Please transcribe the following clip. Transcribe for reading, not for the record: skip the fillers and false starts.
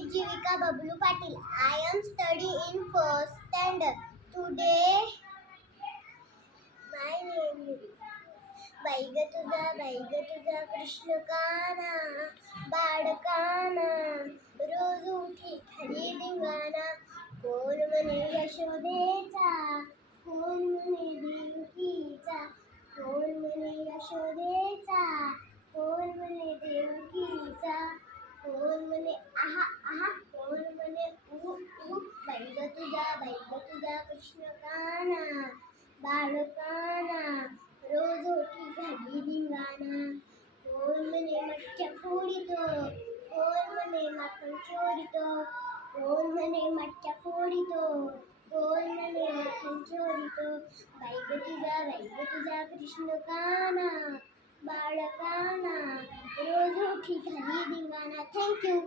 is Jivika Bablu Patil. I am studying in first standard. Today, my name is bag तुझा कृष्ण काना बाळकाना रोज उठी खरी धिंगाणा कोण म्हणे यशोदेचा कोण म्हणे देवकीचा कोण म्हणे यशोदेचा कोण म्हणे देवकीचा कोण म्हणे आहा आहा कोण म्हणे उहू उहू बैग तुझा कृष्ण काना बाळकाना रोज उठी घाली धिंगाणा कोण म्हणे मटक्या फोडितो कोण म्हणे माखण चोरितो कोण म्हणे मटक्या फोडितो कोण म्हणे माखण चोरितो बैग तुझा कृष्ण काना बाळकाना रोज उठी घाली धिंगाणा. थँक्यू.